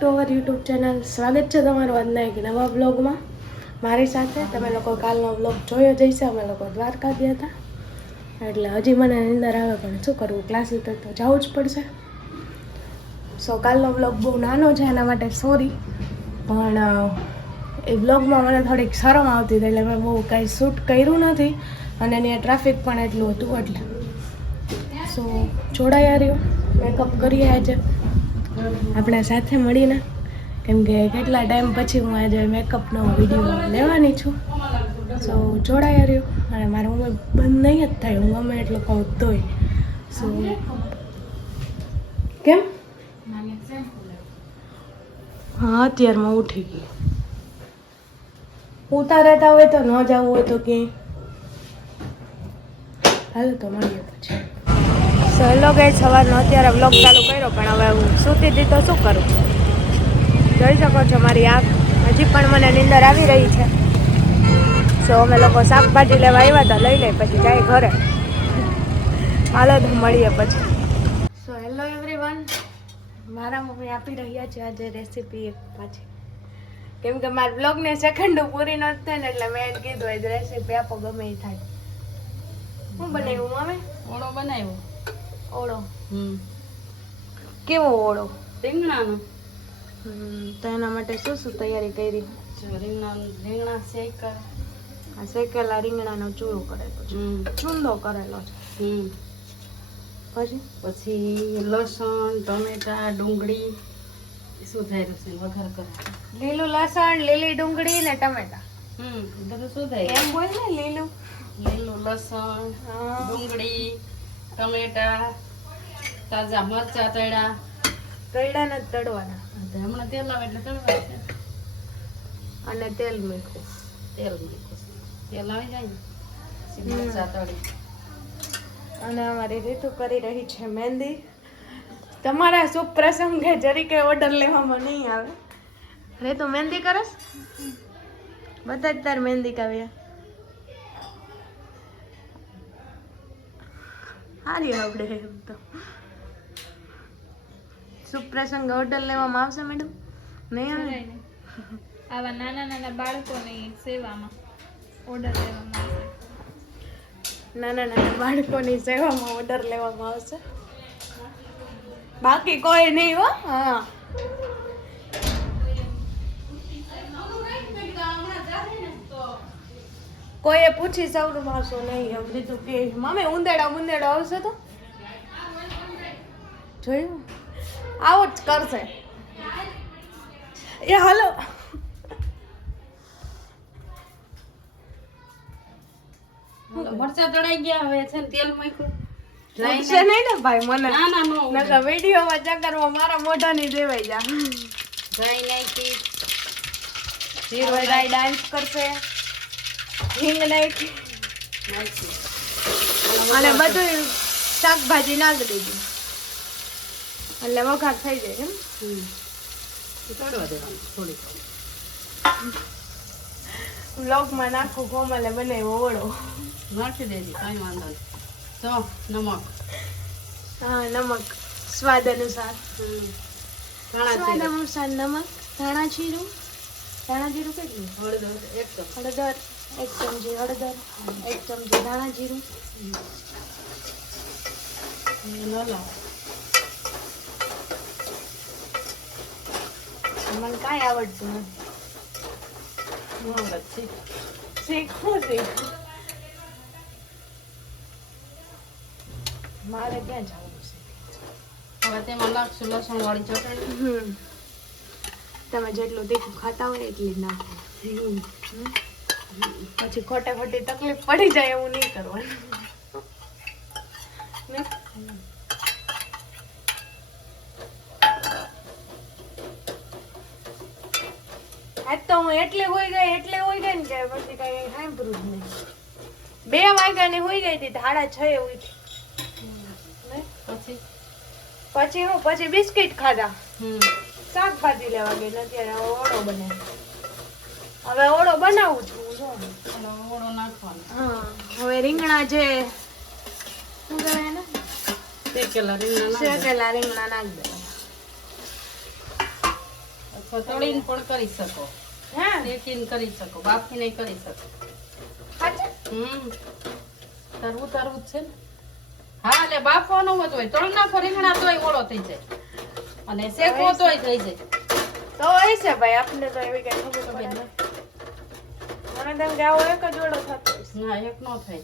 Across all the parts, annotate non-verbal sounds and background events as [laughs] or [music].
To YouTube channel સ્વાગત છે તમારું આજના એક નવા બ્લોગમાં મારી સાથે તમે લોકો કાલનો બ્લોગ જોયો જઈશે અમે લોકો દ્વારકા ગયા હતા. એટલે હજી મને નિંદર આવે, પણ શું કરવું? ક્લાસ તો તો જવું જ પડશે. સો કાલનો બ્લોગ બહુ નાનો છે, એના માટે સોરી પણ એ બ્લોગમાં મને થોડીક શરમ આવતી હતી, એટલે મેં બહુ કાંઈ શૂટ કર્યું નથી. અને એની ટ્રાફિક પણ એટલું હતું, એટલે. સો જોડાયા રહ્યો. મેકઅપ કરીએ આજે. આપણે સાથે મળીને. કેમ કે કેટલા ટાઈમ પછી હું આજે મેકઅપનો વીડિયો લેવાની છું. સો જોડાયા રહ્યો. અને મારું ઉંમર બંધ નહીં જ થાય. હું ગમે એટલું કહું તોય. સો કેમ? હા, અત્યારમાં ઉઠી ગઈ. ઉતા રહેતા હોય તો ન જવું હોય તો ક્યાંય. હાલો, તો મળીએ પછી. સો હેલો ગઈ સવારનો અત્યારે બ્લોગ ચાલુ કર્યો, પણ હવે હું સૂતી હતી તો શું કરું? જોઈ શકો છો મારી આંખ. હજી પણ મને નીંદર આવી રહી છે. સો અમે લોકો શાકભાજી લેવા આવ્યા હતા, લઈ લઈ, પછી જાય ઘરે. હાલો તો મળીએ પછી. સો હેલો એવરીવન મારા મમ્મી આપી રહ્યા છે આજે રેસીપી એક પાછી. કેમ કે મારા બ્લોગને સેકન્ડો પૂરી નથી થાય ને એટલે મેં કીધું, એ રેસીપી આપો, ગમે એ થાય. શું બનાવ્યું, મમ્મી? ઓળો બનાવ્યો. ઓળો. હમ. કેવો ઓળો? રીંગણાનો. તો એના માટે શું શું તૈયારી કરી? રીંગણા રીંગણા શેક કરે આ શેકેલા રીંગણાનો ચૂરો કરેલો છે. ચૂંદો કરેલો છે. હમ. પછી? પછી લસણ ટમેટા ડુંગળી શું થાય છે? વઘાર કરે લીલું લસણ લીલી ડુંગળી ને ટમેટા. હમ બધું શું થાય એમ બોલ ને લીલું. લીલું લસણ ડુંગળી ટમેટા તાજા મરચા તળ્યા. તળ્યા ને તળવાના. હમણાં તેલ આવે એટલે તળવા છે. અને તેલ મીઠું તેલ મૂક્યું. તેલ આવી જાય ને મરચા તળી. અને અમારી રીતુ કરી રહી છે મહેંદી. તમારા શુભ પ્રસંગે જરીકે ઓર્ડર લેવામાં નહીં આવે. રીતુ મહેંદી કરસ? બધા જ તાર મહેંદી કાવ્યા. સારી આવડે એમ તો. શુભ પ્રસંગ ઓર્ડર લેવામાં આવશે મેડમ? નહીં આવે? આવા નાના નાના બાળકોની સેવામાં ઓર્ડર લેવામાં આવશે. નાના નાના બાળકોની સેવામાં ઓર્ડર લેવામાં આવશે. બાકી કોઈ નહીં હો? હા. કોઈએ પૂછી સૌનું મારશો નહીં એમ લીધું કે મમ્મી ઉંદેડા ઉંદેડા આવશે તો? જોયું? આવું જ કરશે. એ હલો. મરચા તળાઈ ગયા હવે છે ને તેલ મૂક્યું. પૂછશે નહીં ને ભાઈ મને. ના ના નો નકર વિડીયોમાં ચક્કરમાં મારા મોઢાની દેવાઈ જા. દહીં નાખી હીરોડાઈ ડાન્સ કરશે. હિંગ નાખી અને બધું શાકભાજી નાખી દીધું એટલે વઘાર થઈ જાય એમ. વ્લોગમાં નાખું કોમલે બનાવ્યો ઓળો. નાખી દેજે કાંઈ વાંધો નહીં. તો નમક. હા નમક. સ્વાદ અનુસાર. સ્વાદ અનુસાર નમક ધાણા જીરું. ધાણા જીરું કેટલું? હળદર એક હળદર. એક ચમચી હળદર એક ચમચી ધાણા જીરું. મને કાંઈ આવડતું નથી. છે શીખવું મારે ક્યાં જવું છે? હવે તેમાં નાખશું લસણ વાળી ચટણી તમે જેટલું તીખું ખાતા હોય એટલી નાખો. પછી ખોટે ખોટી તકલીફ પડી જાય એવું નહીં કરવાનું? આજ તો હું એટલે હોઈ ગઈ એટલે હોઈ ગઈ ને કે પછી કઈ સાંભળ્યું જ નહીં. બે વાગ્યાની હોઈ ગઈ હતી સાડા છ એ ઉઠી. પછી? પછી હું પછી બિસ્કિટ ખાધા. હમ. શાકભાજી લેવા ગઈ અત્યારે હવે ઓળો બને. હવે ઓળો બનાવું છું. ઓળો નાખવાનો. હા હવે રીંગણા જે શું કહેવાય એને? શેકેલા રીંગણા શેકેલા રીંગણા નાખી દેવાના અથવા તળીને પણ કરી શકો. હા. શેકીને કરી શકો બાફીને કરી શકો. હમ. તરવું તરવું જ છે ને. હા એટલે બાફવાનું જ હોય. તળ નાખો રીંગણા તોય ઓળો થઈ જાય. અને શેકવો તોય થઈ જાય. તો હોય છે ભાઈ આપને તો એવી કઈ ખબર પડે. મને તેમ એક જ ઓળો થતો ના એક નો થાય.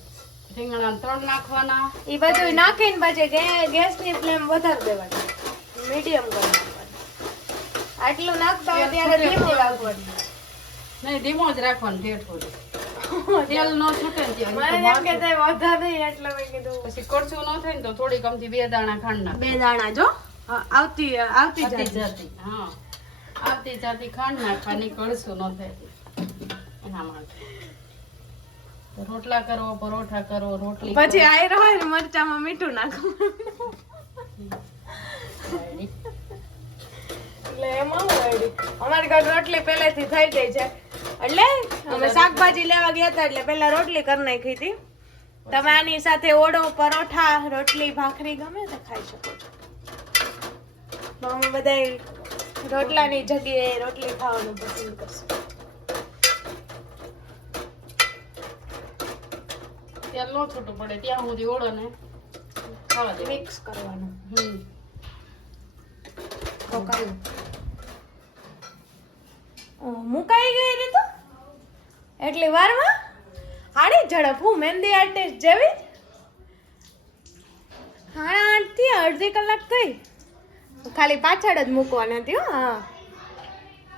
રીંગણા તળ નાખવાના. એ બધું નાખીને પછી ગે- ગેસની ફ્લેમ વધારી દેવાની. મીડિયમ કરી આટલું નાખતા હોય ત્યારે ધીમું રાખવાનું. નહીં ધીમો જ રાખવાનું ઠેઠ [laughs] તેલ નો છૂટે ને મને એમ કે તે વધારે એટલે મેં કીધું. પછી કડછું ન થાય ને તો થોડી કમથી બે દાણા ખાંડ નાખ. બે દાણા જો? આવતી આવતી જતી જાતી. જાતી હા. આવતી જાતી ખાંડ નાખવાની કળશું ન થાય. રોટલા કરો પરોઠા કરો રોટલી પછી આયર હોય ને મરચામાં મીઠું નાખો એટલે એમાં અમારી ઘર રોટલી પહેલેથી થઈ ગઈ છે. એટલે અમે શાકભાજી લેવા ગયા હતા એટલે પહેલા રોટલી કરી નાખી હતી. તમે આની સાથે ઓળો પરોઠા રોટલી ભાખરી ગમે તે ખાઈ શકો છો. અમે બધા રોટલાની જગ્યાએ રોટલી ખાવાનું પસંદ કરશું. તેલ નો છૂટું પડે ત્યાં સુધી ઓળો ને ખાવા દે મિક્સ કરવાનું. હમ. તો કયું મુકાઈ ગઈ રે તો? એટલી વારમાં? હાડી ઝડપ હું મહેંદી આર્ટિસ્ટ જેવી? જ. હાણા આઠથી અડધી કલાક થઈ. ખાલી પાછળ જ મૂકવાની હતી હો. હા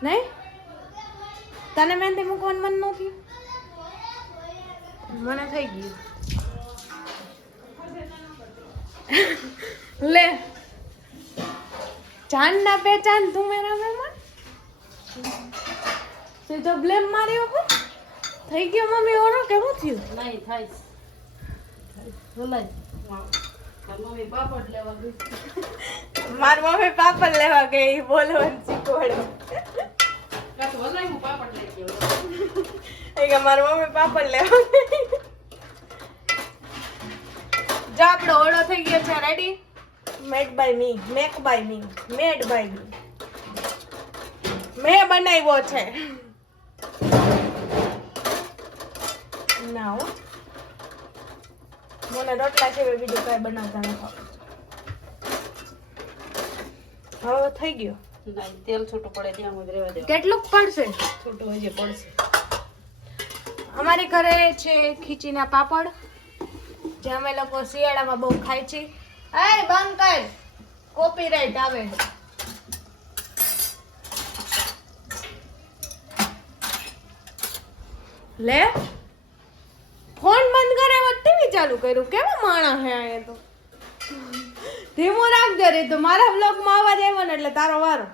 નહીં? તને મહેંદી મૂકવાનું મન ન મને થઈ ગયું. લે ચાંદ ના પહેચાન તું મેરા મહેમાન સીધો બ્લેમ માર્યો ઉપર થઈ ગયો મમ્મી ઓરો કે શું થયું? નહીં થાય બોલાય મમ્મી પાપડ લેવા ગઈ. માર મમ્મી પાપડ લેવા ગઈ બોલવાનું શીખવાડો. કાં તો બોલાય હું પાપડ લઈ ગયો. એ કે માર મમ્મી પાપડ લેવા ગઈ. જો આપણો ઓળો થઈ ગયો છે ready made by me make by me made by me મેં બનાવ્યો છે. ના હો મને રોટલા છે બીજું કઈ બનાવતા નથી. હવે થઈ ગયો. તેલ છૂટું પડે ત્યાં સુધી રહેવા દે કેટલુંક પડશે? છૂટું હજી પડશે. અમારી ઘરે છે ખીચીના પાપડ. જે અમે લોકો શિયાળામાં બહુ ખાય છે. હે બંધ કર કોપીરાઈટ આવે. લે, ફોન બંધ કરે ટીવી ચાલુ કર્યું. કેવા માણસ હે અહીંયા તો? ધીમો રાખજો રે તો. મારા બ્લોગમાં અવાજ આવ્યો ને એટલે તારો વારો.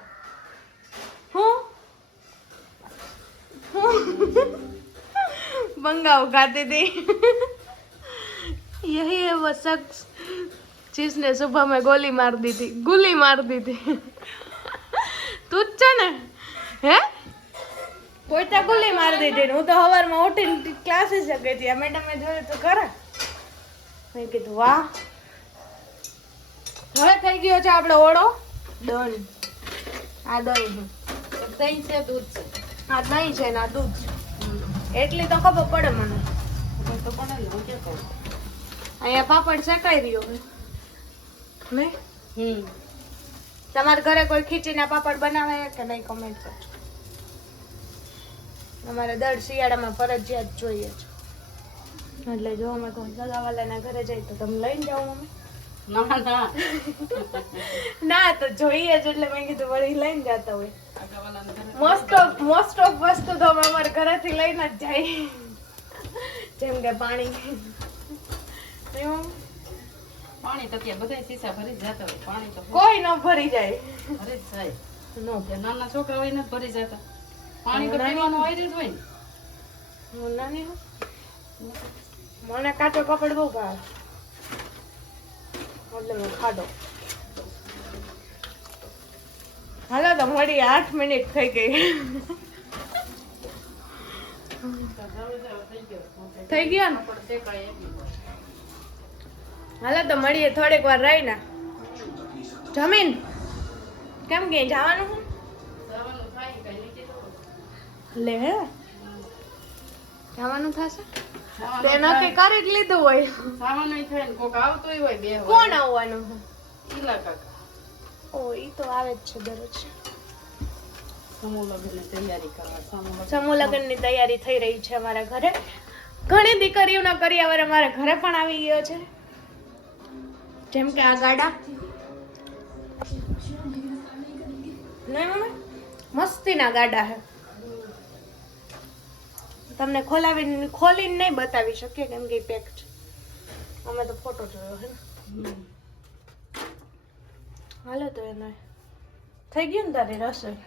હું? બંગાવ ખાતી હતી. यही है वो शख्स जिसने सुबह में गोली मार दी थी गोली मार दी थी તું જ છે ને હે પોતા ગોલી મારી દીધી ને હું તો સવારમાં ઉઠીને ક્લાસીસ ગઈ હતી આ મેડમે જોયું તો ખરા મેં કીધું વાહ હવે થઈ ગયો છે આપણો ઓળો ડન આ દહીં છે દહીં છે દૂધ છે આ દહીં છે ને આ દૂધ છે એટલી તો ખબર પડે મને ખબર તો પડે ને હું ક્યાં કહું અહીંયા પાપડ શેકાઈ રહ્યો ને? હમ. તમારા ઘરે કોઈ ખીચીના પાપડ બનાવે કે નહીં કમેન્ટ કરજો અમારે દર શિયાળામાં ફરજિયાત જોઈએ છે. એટલે જો અમે કોઈ સગાવાલાના ઘરે જઈએ તો તમે લઈને જાઓ અમે. ના ના. ના તો જોઈએ જ એટલે મેં કીધું વળી લઈને જતા હોય. મોસ્ટ ઓફ મોસ્ટ ઓફ વસ્તુ તો અમે અમારા ઘરેથી લઈને જ જાય જેમ કે પાણી. પાણી તો ત્યાં બધા શીશા ભરી જતા હોય. પાણી તો કોઈ ન ભરી જાય. ભરી જ જાય. નો નાના છોકરા હોય ને ભરી જતા. પાણી તો પીવાનું હોય જ હોય હું નાની મને કાચો કપડ બહુ ભાવે. એટલે ખાધો. હાલો તો મળી આઠ મિનિટ થઈ ગઈ. થઈ ગયા. ને. હાલો તો મળીએ થોડીક વાર રહીને. જમીન? કેમ કે જવાનું હું જવાનું લે હે. જવાનું થશે? તે નક્કી કરી જ લીધું હોય. સામાન થાય ને. કોક આવતું હોય બે કોણ આવવાનું છે? ઈલા કાકા. ઓ ઈ તો આવે જ છે દરરોજ. સમૂહ લગ્ન. તૈયારી થઈ રહી છે અમારા ઘરે. ઘણી દીકરીઓના કરિયાવર અમારા ઘરે પણ આવી ગયો છે. જેમ કે આ ગાડા. નહીં મમ્મી? મસ્તીના ગાડા છે. તમને ખોલાવીને ખોલીને નહીં બતાવી શકીએ કેમ કે પેક છે. અમે તો ફોટો જોયો છે ને. હાલો તો એનો થઈ ગયું ને તારી રસોઈ.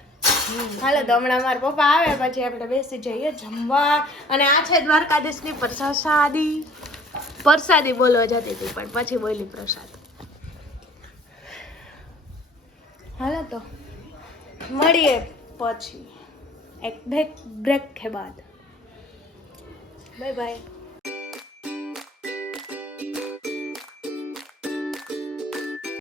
હાલો તો હમણાં મારા પપ્પા આવે, પછી આપણે બેસી જઈએ જમવા. અને આ છે દ્વારકાધીશની પ્રસાદી. પ્રસાદી બોલવા જતી હતી, પણ પછી બોલી પ્રસાદ. હાલો તો, મળીએ પછી. એક બ્રેક બ્રેક કે બાદ. Bye bye